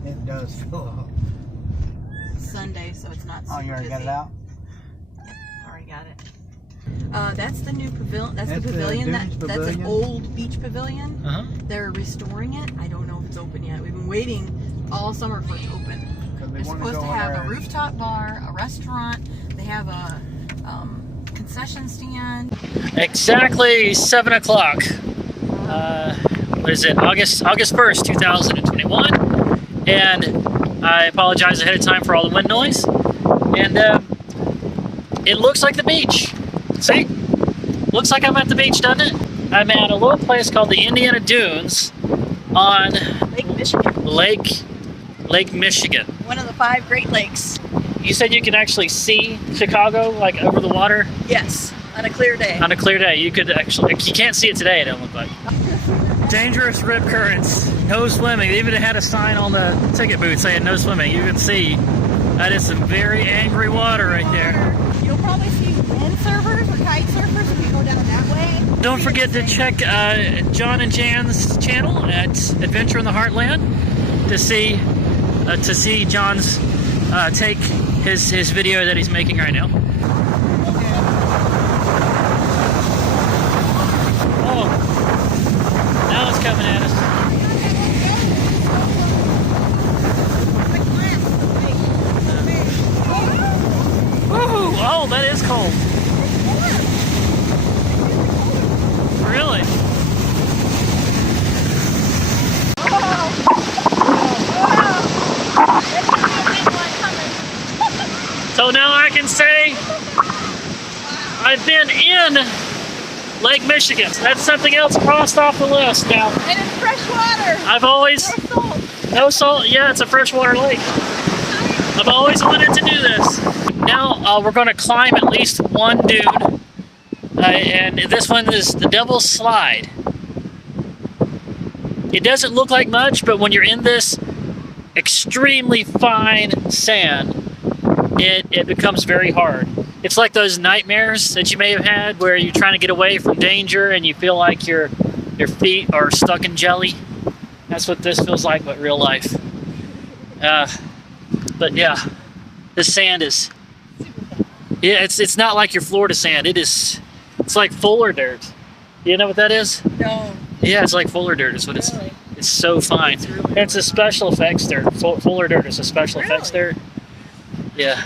up. It does fill up. Sunday, so it's not super Oh, you already busy. got it out? Yep, already got it. That's the new pavilion. That's the pavilion. That's an old beach pavilion. They're restoring it. I don't know if it's open yet. We've been waiting all summer for it to open. They're supposed to have a rooftop bar, a restaurant. They have a concession stand. Exactly 7 o'clock. What is it? August 1st, 2021. And I apologize ahead of time for all the wind noise. And it looks like the beach. See? Looks like I'm at the beach, doesn't it? I'm at a little place called the Indiana Dunes on Lake Michigan. Lake Michigan. One of the 5 Great Lakes. You said you can actually see Chicago, like over the water? Yes, on a clear day. On a clear day, you could actually, you can't see it today, it don't look like. Dangerous rip currents, no swimming. They even had a sign on the ticket booth saying no swimming. You can see that is some very angry water right there. You'll probably see windsurfers or kite surfers if you go down that way. Don't forget to check John and Jan's channel at Adventure in the Heartland to see John's take his video that he's making right now. Oh, now it's coming at us. Woohoo! Oh, that is cold. Really? So now I can say I've been in Lake Michigan. That's something else crossed off the list now. And it's fresh water. I've always... No salt. No salt? Yeah, it's a freshwater lake. I've always wanted to do this. Now we're going to climb at least one dune. And this one is the Devil's Slide. It doesn't look like much, but when you're in this extremely fine sand, it becomes very hard. It's like those nightmares that you may have had where you're trying to get away from danger and you feel like your feet are stuck in jelly. That's what this feels like, but real life. But yeah, this sand is, yeah, it's not like your Florida sand. It's like Fuller dirt. You know what that is? No. Yeah, it's like Fuller dirt is what it's. Really? It's so fine. It's a special effects dirt. Fuller dirt is a special effects dirt. Yeah.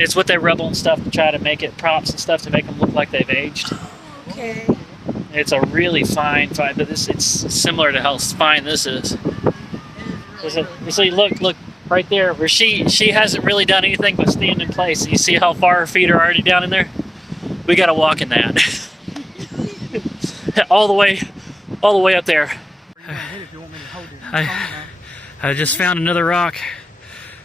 It's what they rub on stuff to try to make it props and stuff to make them look like they've aged. Okay. It's a really fine, but it's similar to how fine this is. You see, look right there where she hasn't really done anything but stand in place. You see how far her feet are already down in there? We gotta walk in that. all the way up there. I just found another rock.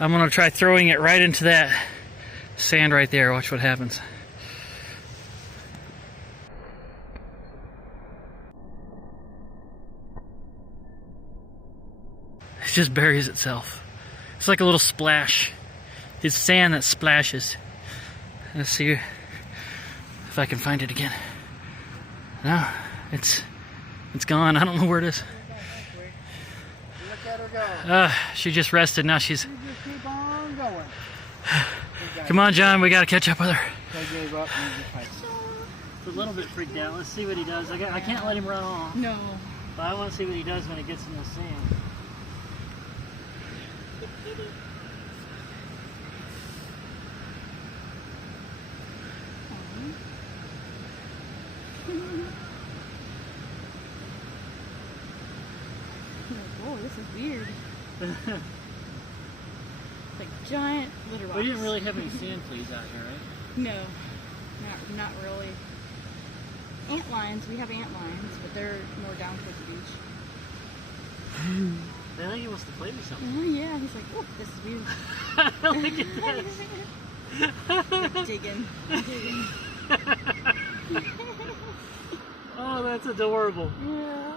I'm gonna try throwing it right into that sand right there. Watch what happens. It just buries itself. It's like a little splash. It's sand that splashes. Let's see if I can find it again. No, it's gone. I don't know where it is. Look at her go. She just rested. Now she's... You just keep on going. Come on, John. We got to catch up with her. They gave up and you just like... It's a little bit freaked out. Let's see what he does. I can't let him run off. No. But I want to see what he does when he gets in the sand. Oh, this is weird. Like giant litter box. We didn't really have any sand fleas out here, right? No, not really. Ant lions, we have ant lions, but they're more down towards the beach. I think he wants to play with something. Oh yeah, he's like, oh, this is weird. Look at this. Digging. Oh, that's adorable. Yeah.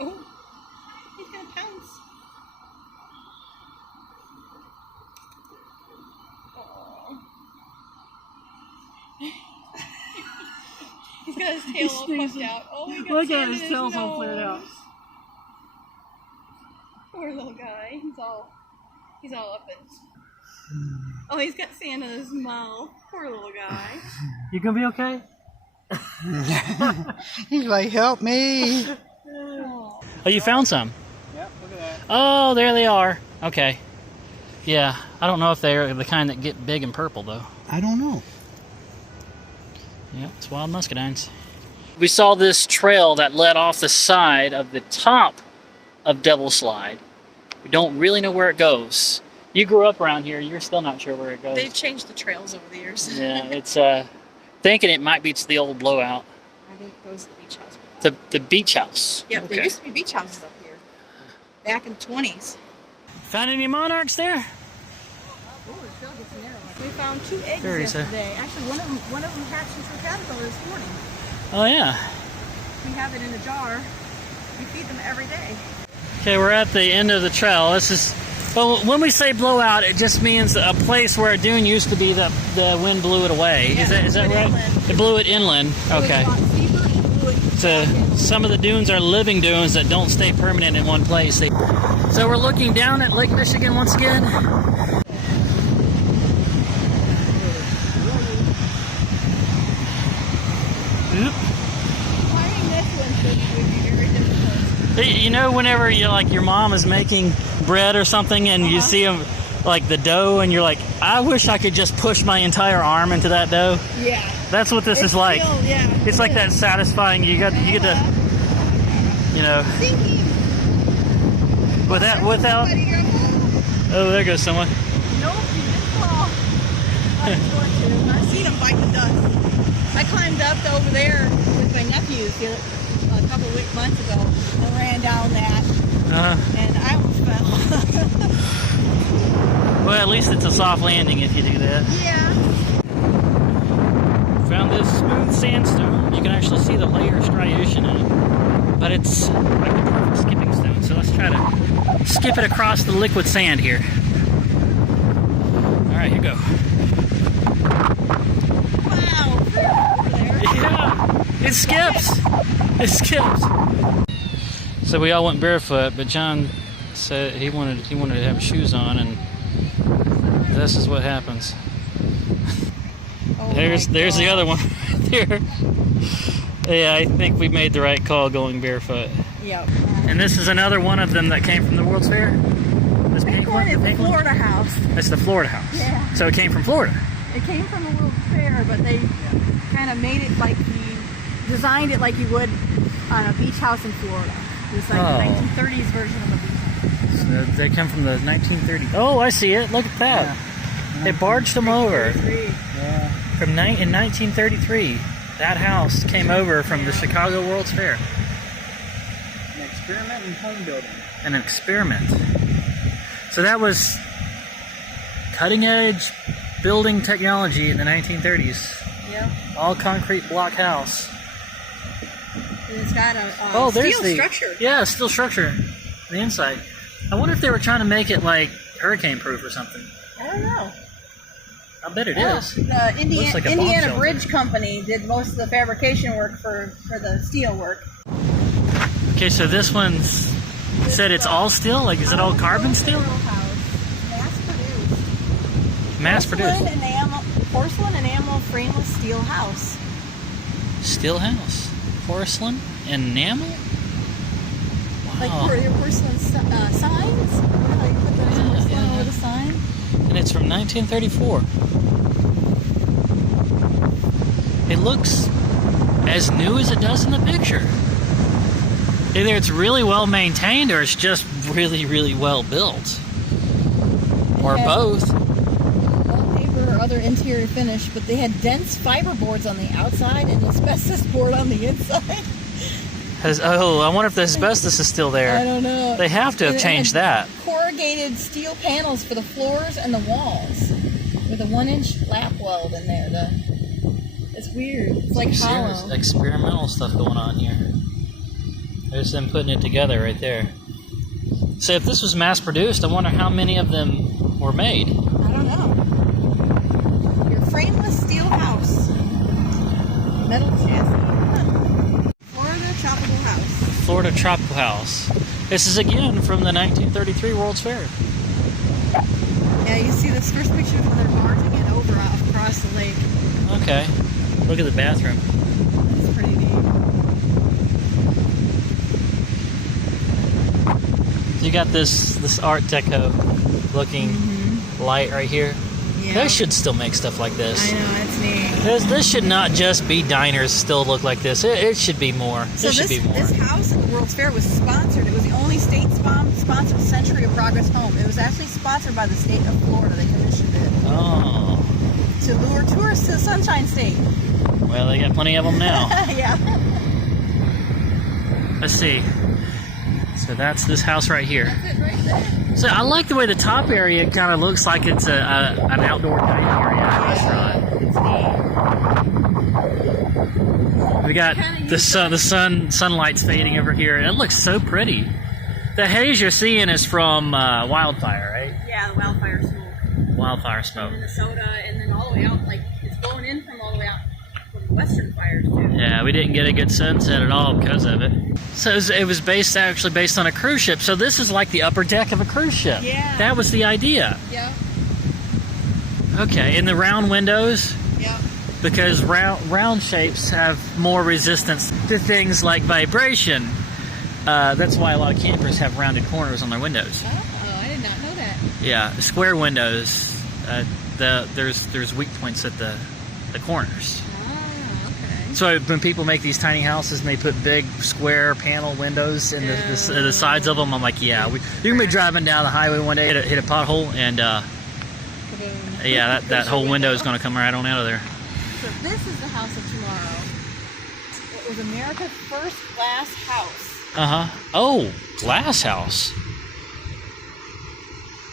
Oh, he's gonna pounce. Oh. got his tail all puffed out. Oh my God! Look at his tail's all flared out. Poor little guy. He's all up in. Oh, he's got sand in his mouth. Poor little guy. You gonna be okay? He's like, help me. Oh, you found some. Yep, look at that. Oh, there they are. Okay. Yeah, I don't know if they're the kind that get big and purple though. I don't know. Yep, it's wild muscadines. We saw this trail that led off the side of the top of Devil Slide. We don't really know where it goes. You grew up around here, you're still not sure where it goes. they've changed the trails over the years. Yeah, it's thinking it might be to the old blowout. I think it goes to the beach house. The beach house. Yep, Okay. there used to be beach houses up here back in the 20s. Found any monarchs there? Oh, the trail gets narrow. We found 2 eggs There he is. yesterday. Actually, one of them hatched into a caterpillar this morning. Oh yeah. We have it in a jar. We feed them every day. Okay, we're at the end of the trail. This is, well, when we say blowout, it just means a place where a dune used to be that the wind blew it away. Yeah, is that right? inland. It blew it inland. Okay. It was a lot steeper and blew it So back in. some of the dunes are living dunes that don't stay permanent in one place. So we're looking down at Lake Michigan once again. Oop. Climbing this one would be very difficult. You know, whenever you like your mom is making bread or something, and you see them like the dough, and you're like, I wish I could just push my entire arm into that dough. Yeah. That's what this is like. Still, yeah. It's like that satisfying. You get to, you know, Sinking. without. Somebody go home. Oh, there goes someone. Nope, he didn't fall. I was going to. I've seen him bite the dust. I climbed up over there with my nephews here a couple of months ago and ran down that, and I almost fell. Well, at least it's a soft landing if you do that. Yeah. Found this smooth sandstone. You can actually see the layer striation in it, but it's like the perfect skipping stone. So let's try to skip it across the liquid sand here. All right, here we go. Wow. There. Yeah, it skips. It skips. So we all went barefoot, but John said he wanted to have shoes on, and this is what happens. Oh There's the other one right there. Yeah, I think we made the right call going barefoot. Yep. And this is another one of them that came from the World's Fair. This pink one, It's the Florida house. That's the Florida house. Yeah. So it came from Florida. It came from the World's Fair, but they kind of made it like designed it like you would on a beach house in Florida. It was like the 1930s version of a beach house. So they come from the 1930s. Oh, I see it. Look at that. Yeah. They barged them over. Yeah. In 1933, that house came over from the Chicago World's Fair. An experiment in home building. An experiment. So that was cutting edge building technology in the 1930s. Yep. All concrete block house. And it's got a There's steel structure. Yeah, steel structure on the inside. I wonder if they were trying to make it like hurricane proof or something. I don't know. I bet it Well, is. the Looks like a bomb Indiana shelter. Bridge Company did most of the fabrication work for the steel work. Okay, so this one's said it's all steel? Like, is it all carbon steel? Mass produced. Mass produced. Porcelain enamel frameless steel house. Steel house. Porcelain enamel? Like Wow. for your porcelain signs. How you put the porcelain yeah. over the sign. And it's from 1934. It looks as new as it does in the picture. Either it's really well maintained or it's just really, really well built. Or Yeah. both. Wallpaper or other interior finish, but they had dense fiber boards on the outside and asbestos board on the inside. I wonder if the asbestos is still there. I don't know. They have to have And it changed had that. Corrugated steel panels for the floors and the walls, with a 1-inch lap weld in there. It's weird. It's like Serious hollow. experimental stuff going on here. There's them putting it together right there. So if this was mass produced, I wonder how many of them were made. I don't know. Your frameless steel house, metal chassis. Huh. tropical house. This is again from the 1933 World's Fair. Yeah, you see this first picture when they're barging it over across the lake. Okay. Look at the bathroom. That's pretty neat. You got this Art Deco looking light right here. Yeah. They should still make stuff like this. I know, it's neat. This should not just be diners still look like this. It should be more. So this house at the World's Fair was sponsored. It was the only state-sponsored Century of Progress home. It was actually sponsored by the state of Florida. They commissioned it. Oh. To lure tourists to the Sunshine State. Well, they got plenty of them now. Yeah. Let's see. So that's this house right here. That's it right there. So I like the way the top area kind of looks like it's an outdoor dining area at a restaurant. We got the sunlight's fading over here. It looks so pretty. The haze you're seeing is from wildfire, right? Yeah, the wildfire smoke. Wildfire smoke. Minnesota, and then all the way out, like it's blowing in from all the way out from western fires too. Yeah, we didn't get a good sunset at all because of it. So it was actually based on a cruise ship. So this is like the upper deck of a cruise ship. Yeah. That was the idea. Yeah. Okay, and the round windows? Yeah. Because round shapes have more resistance to things like vibration. That's why a lot of campers have rounded corners on their windows. Oh, I did not know that. Yeah, square windows. There's weak points at the corners. Oh, okay. So when people make these tiny houses and they put big square panel windows in the sides of them, I'm like, yeah, you're gonna be driving down the highway one day, hit a pothole, and yeah, that whole window is gonna come right on out of there. So this is the house of tomorrow. It was America's first glass house. Oh, glass house.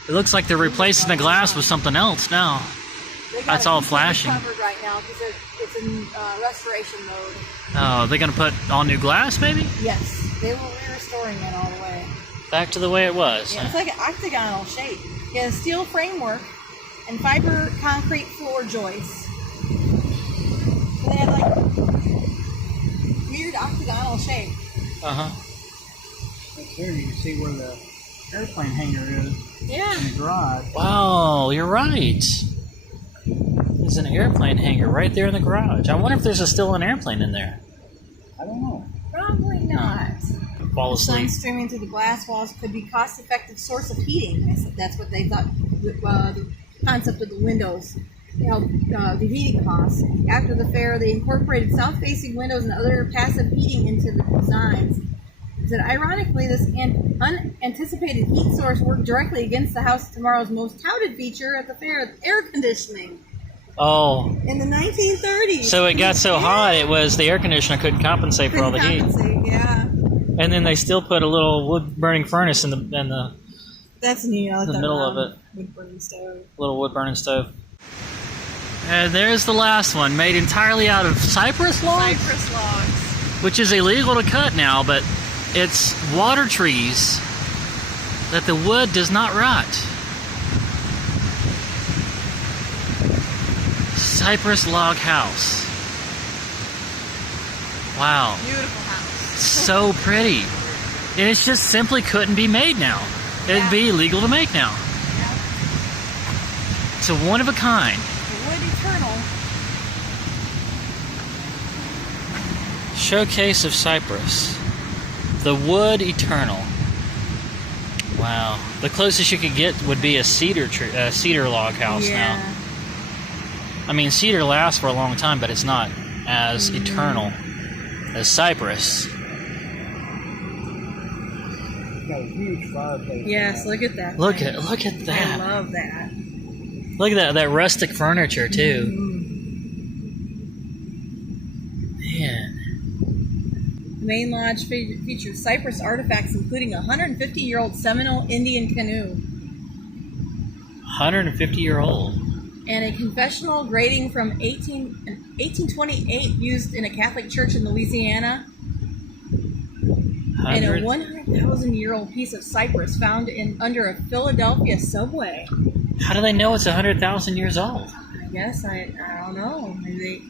It looks like they're replacing the glass with something else now. That's all flashing. Covered right now because it's in restoration mode. Oh, they're gonna put all new glass, maybe? Yes, they were restoring it all the way. Back to the way it was. Yeah, it's like an octagonal shape. It has steel framework and fiber concrete floor joists. They had like weird octagonal shape. Right there, you can see where the airplane hangar is. Yeah. In the garage. Wow, you're right. There's an airplane hangar right there in the garage. I wonder if there's still an airplane in there. I don't know. Probably not. Fall asleep. Sun streaming through the glass walls could be cost-effective source of heating. I said that's what they thought. The concept of the windows, the heating costs. After the fair, they incorporated south-facing windows and other passive heating into the designs. Said, ironically, this unanticipated heat source worked directly against the house of tomorrow's most touted feature at the fair, air conditioning. Oh. In the 1930s. So it got so hot, it was the air conditioner couldn't compensate for all the heat. Yeah. And then they still put a little wood-burning furnace in the That's neat. I like the that middle of it. Wood-burning stove. Little wood-burning stove. And there's the last one, made entirely out of cypress logs? Cypress logs. Which is illegal to cut now, but it's water trees that the wood does not rot. Cypress log house. Wow. Beautiful house. So pretty. And it just simply couldn't be made now. It'd be illegal to make now. Yeah. It's a one of a kind. The wood eternal. Showcase of cypress. The wood eternal. Wow. The closest you could get would be a cedar log house now. I mean, cedar lasts for a long time, but it's not as eternal as cypress. Got a huge fireplace. Yes, look at that. Look at that. I love that. Look at that rustic furniture too. Man. The main lodge features cypress artifacts, including a 150-year-old Seminole Indian canoe. 150-year-old. And a confessional grating from 1828 used in a Catholic church in Louisiana. And a 100,000-year-old piece of cypress found under a Philadelphia subway. How do they know it's 100,000 years old? I guess I don't know. Maybe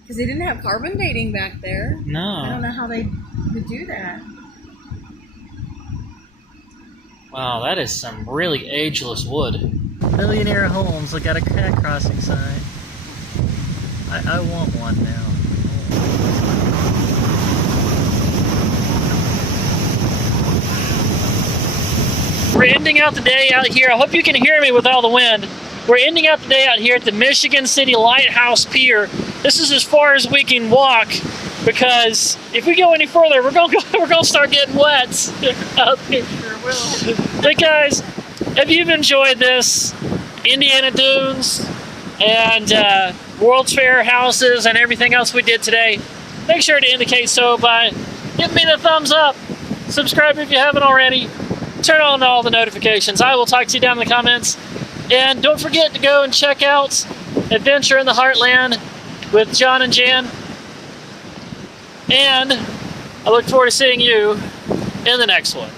because they didn't have carbon dating back there. No. I don't know how they to do that. Wow, that is some really ageless wood. Millionaire homes, look, got a cat crossing sign. I want one now. We're ending out the day out here. I hope you can hear me with all the wind. We're ending out the day out here at the Michigan City Lighthouse Pier. This is as far as we can walk because if we go any further, we're gonna start getting wet out here. Sure will. But guys, if you've enjoyed this, Indiana Dunes and World's Fair houses and everything else we did today, make sure to indicate so by giving me the thumbs up, subscribe if you haven't already, turn on all the notifications. I will talk to you down in the comments. And don't forget to go and check out Adventure in the Heartland with John and Jan. And I look forward to seeing you in the next one.